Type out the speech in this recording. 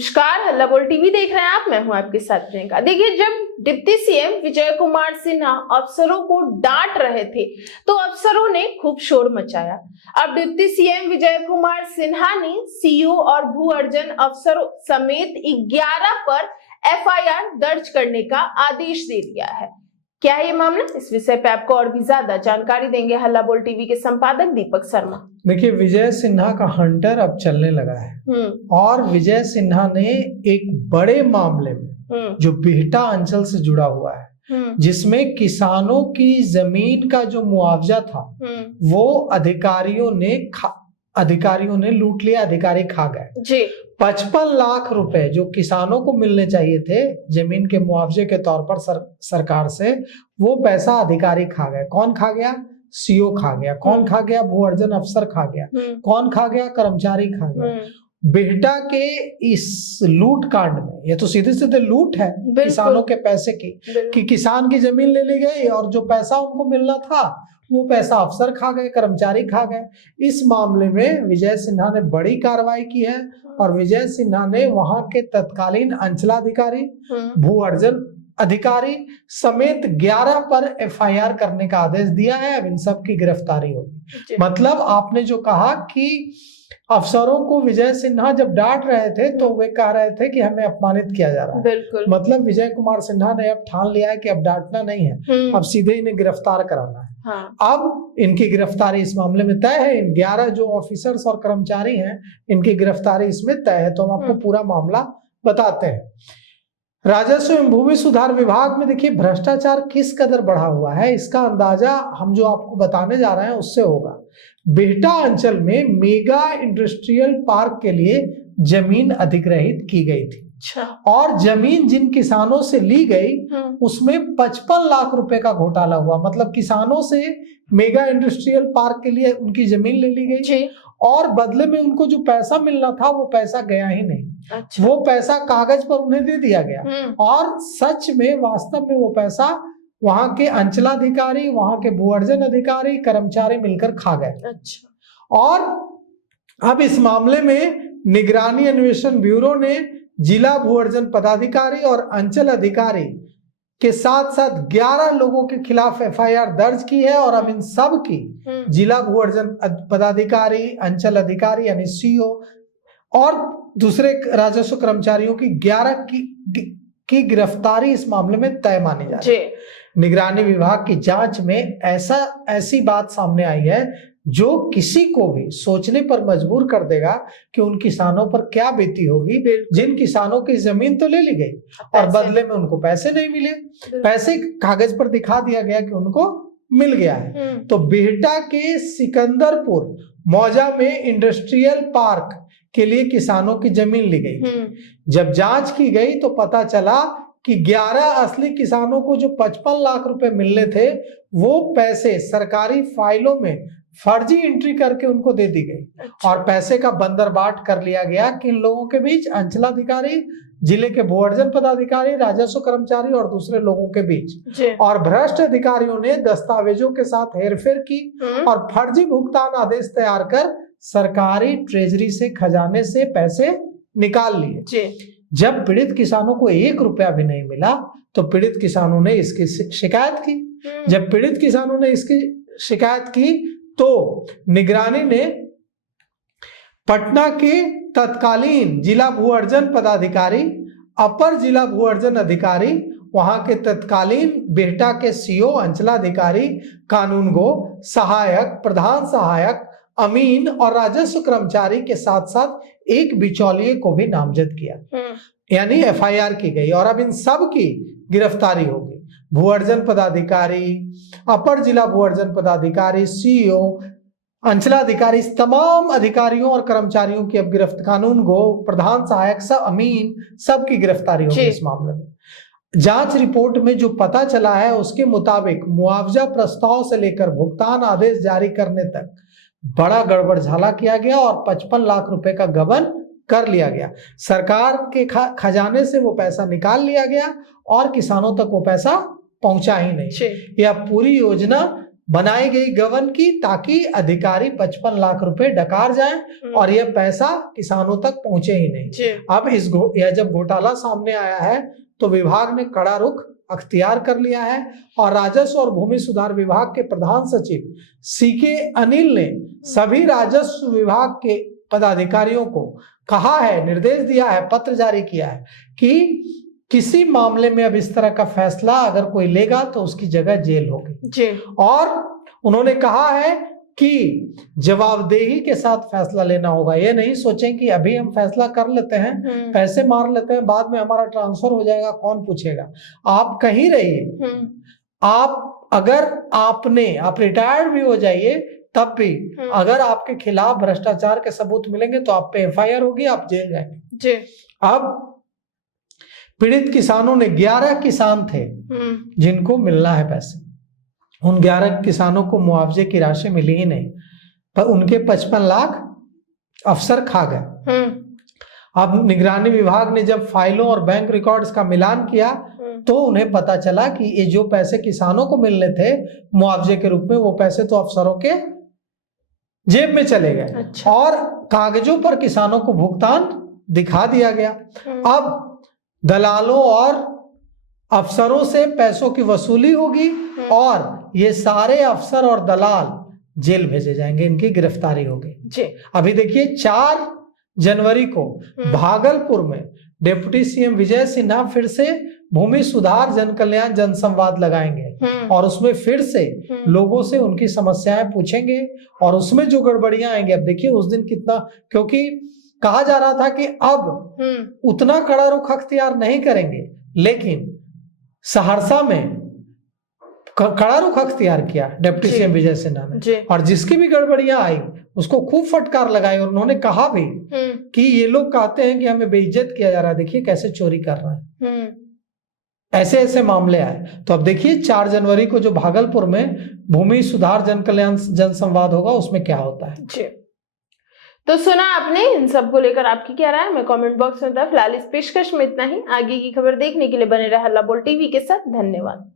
नमस्कार, हल्ला बोल टीवी देख रहे हैं आप। मैं हूं आपके साथ प्रियंका। देखिए, जब डिप्टी सीएम विजय कुमार सिन्हा अफसरों को डांट रहे थे तो अफसरों ने खूब शोर मचाया। अब डिप्टी सीएम विजय कुमार सिन्हा ने सीईओ और भू अर्जन अफसरों समेत 11 पर एफआईआर दर्ज करने का आदेश दे दिया है। क्या है ये मामला? इस विषय पे आपको और भी ज्यादा जानकारी देंगे हल्ला बोल टीवी के संपादक दीपक शर्मा। देखिए, विजय सिन्हा का हंटर अब चलने लगा है और विजय सिन्हा ने एक बड़े मामले में जो बिहटा अंचल से जुड़ा हुआ है, जिसमें किसानों की जमीन का जो मुआवजा था वो अधिकारियों ने लूट लिया, अधिकारी खा गए जी। 55 लाख रुपए जो किसानों को मिलने चाहिए थे जमीन के मुआवजे के तौर पर सरकार से, वो पैसा अधिकारी खा गए। कौन खा गया? सीओ खा गया। कौन खा गया? भू अर्जन अफसर खा गया। कौन खा गया? कर्मचारी खा गया। बिहटा के इस लूट कांड में, ये तो सीधे सीधे लूट है किसानों के पैसे की, कि किसान की जमीन ले ली गई और जो पैसा उनको मिलना था वो पैसा अफसर खा गए, कर्मचारी खा गए। इस मामले में विजय सिन्हा ने बड़ी कार्रवाई की है और विजय सिन्हा ने वहां के तत्कालीन अंचलाधिकारी, भू अर्जन अधिकारी समेत 11 पर एफआईआर करने का आदेश दिया है। अब इन सब की गिरफ्तारी होगी। मतलब आपने जो कहा कि अफसरों को विजय सिन्हा जब डांट रहे थे तो वे कह रहे थे कि हमें अपमानित किया जा रहा है। बिल्कुल। मतलब विजय कुमार सिन्हा ने अब ठान लिया है कि अब डांटना नहीं है, अब सीधे इन्हें गिरफ्तार कराना है। हाँ। अब इनकी गिरफ्तारी इस मामले में तय है। इन 11 जो ऑफिसर्स और कर्मचारी हैं, इनकी गिरफ्तारी इसमें तय है। तो हम आपको पूरा मामला बताते हैं। राजस्व एवं भूमि सुधार विभाग में देखिए भ्रष्टाचार किस कदर बढ़ा हुआ है, इसका अंदाजा हम जो आपको बताने जा रहे हैं उससे होगा। बिहटा अंचल में मेगा इंडस्ट्रियल पार्क के लिए जमीन अधिग्रहित की गई थी। अच्छा। और जमीन जिन किसानों से ली गई उसमें 55 लाख रुपए का घोटाला हुआ। मतलब किसानों से मेगा इंडस्ट्रियल पार्क के लिए उनकी जमीन ले ली गई और बदले में उनको जो पैसा मिलना था वो पैसा गया ही नहीं। अच्छा। वो पैसा कागज पर उन्हें दे दिया गया और सच में वास्तव में वो पैसा वहां के अंचलाधिकारी, वहां के भू अर्जन अधिकारी, कर्मचारी मिलकर खा गए। अच्छा। और अब इस मामले में निगरानी अन्वेषण ब्यूरो ने जिला भू अर्जन पदाधिकारी और अंचल अधिकारी के साथ साथ 11 लोगों के खिलाफ एफआईआर दर्ज की है और अब इन सब की जिला भू अर्जन पदाधिकारी, अंचल अधिकारी यानी सीओ और दूसरे राजस्व कर्मचारियों की 11 की गिरफ्तारी इस मामले में तय मानी जा रही है। निगरानी विभाग की जांच में ऐसी बात सामने आई है जो किसी को भी सोचने पर मजबूर कर देगा कि उन किसानों पर क्या बीती होगी जिन किसानों की जमीन तो ले ली गई और बदले में उनको पैसे नहीं मिले। पैसे कागज पर दिखा दिया गया कि उनको मिल गया है। तो बिहटा के सिकंदरपुर मौजा में इंडस्ट्रियल पार्क के लिए किसानों की जमीन ली गई। जब जांच की गई तो पता चला कि 11 असली किसानों को जो 55 लाख रुपए मिलने थे वो पैसे सरकारी फाइलों में फर्जी एंट्री करके उनको दे दी गई। अच्छा। और पैसे का बंदरबाट कर लिया गया किन लोगों के बीच? अंचलाधिकारी, जिले के भू अर्जन पदाधिकारी, राजस्व कर्मचारी और दूसरे लोगों के बीच। और भ्रष्ट अधिकारियों ने दस्तावेजों के साथ हेरफेर की और फर्जी भुगतान आदेश तैयार कर सरकारी ट्रेजरी से, खजाने से पैसे निकाल लिए। जब पीड़ित किसानों को 1 रुपया भी नहीं मिला तो पीड़ित किसानों ने इसकी शिकायत की। जब पीड़ित किसानों ने इसकी शिकायत की तो निगरानी ने पटना के तत्कालीन जिला भू अर्जन पदाधिकारी, अपर जिला भू अर्जन अधिकारी, वहां के तत्कालीन बिहटा के सीओ, अंचलाधिकारी, कानूनगो, सहायक, प्रधान सहायक, अमीन और राजस्व कर्मचारी के साथ साथ एक बिचौलिए को भी नामजद किया, यानी एफआईआर की गई। और अब इन सब की गिरफ्तारी होगी। भू अर्जन पदाधिकारी, अपर जिला भू अर्जन पदाधिकारी, सीईओ, अंचलाधिकारी, तमाम अधिकारियों और कर्मचारियों की अब गिरफ्तार, कानून गो, प्रधान सहायक, सब अमीन, सबकी गिरफ्तारी होगी इस मामले में। जांच रिपोर्ट में जो पता चला है उसके मुताबिक मुआवजा प्रस्ताव से लेकर भुगतान आदेश जारी करने तक बड़ा गड़बड़झाला किया गया और 55 लाख रुपए का गबन कर लिया गया। सरकार के खजाने से वो पैसा निकाल लिया गया और किसानों तक वो पैसा पहुंचा ही नहीं। यह पूरी योजना बनाई गई गबन की ताकि अधिकारी 55 लाख रुपए डकार जाए और यह पैसा किसानों तक पहुंचे ही नहीं। अब यह जब घोटाला सामने आया है तो विभाग ने कड़ा रुख अख्तियार कर लिया है और राजस्व और भूमि सुधार विभाग के प्रधान सचिव सीके अनिल ने सभी राजस्व विभाग के पदाधिकारियों को कहा है, निर्देश दिया है, पत्र जारी किया है कि किसी मामले में अब इस तरह का फैसला अगर कोई लेगा तो उसकी जगह जेल होगी। और उन्होंने कहा है कि जवाबदेही के साथ फैसला लेना होगा। ये नहीं सोचें कि अभी हम फैसला कर लेते हैं, पैसे मार लेते हैं, बाद में हमारा ट्रांसफर हो जाएगा, कौन पूछेगा। आप कहीं रहिए, आप रिटायर्ड भी हो जाइए, तब भी अगर आपके खिलाफ भ्रष्टाचार के सबूत मिलेंगे तो आप पे एफआईआर होगी, आप जेल जाएंगे। अब पीड़ित किसानों ने 11 किसान थे जिनको मिलना है पैसे, उन 11 किसानों को मुआवजे की राशि मिली ही नहीं, पर उनके 55 लाख अफसर खा गए। अब निगरानी विभाग ने जब फाइलों और बैंक रिकॉर्ड्स का मिलान किया तो उन्हें पता चला कि ये जो पैसे किसानों को मिलने थे मुआवजे के रूप में, वो पैसे तो अफसरों के जेब में चले गए। अच्छा। और कागजों पर किसानों को भुगतान दिखा दिया गया। अब दलालों और अफसरों से पैसों की वसूली होगी और ये सारे अफसर और दलाल जेल भेजे जाएंगे, इनकी गिरफ्तारी होगी। अभी देखिए 4 जनवरी को भागलपुर में डिप्टी सीएम विजय सिन्हा फिर से भूमि सुधार जन कल्याण जनसंवाद लगाएंगे और उसमें फिर से लोगों से उनकी समस्याएं पूछेंगे और उसमें जो गड़बड़ियां आएंगे, अब देखिए उस दिन कितना, क्योंकि कहा जा रहा था कि अब उतना कड़ा रुख अख्तियार नहीं करेंगे, लेकिन सहरसा में कड़ा रुख अख्तियार किया डिप्टी सीएम विजय सिन्हा ने और जिसकी भी गड़बड़ियां आई उसको खूब फटकार लगाई और उन्होंने कहा भी कि ये लोग कहते हैं कि हमें बेइज्जत किया जा रहा है, देखिए कैसे चोरी कर रहा है। ऐसे ऐसे मामले आए। तो अब देखिए 4 जनवरी को जो भागलपुर में भूमि सुधार जन कल्याण जनसंवाद होगा उसमें क्या होता है। जी, तो सुना आपने, इन सब को लेकर आपकी क्या राय है मैं कमेंट बॉक्स में था। फिलहाल इस पेशकश में इतना ही। आगे की खबर देखने के लिए बने रहे हल्ला बोल टीवी के साथ। धन्यवाद।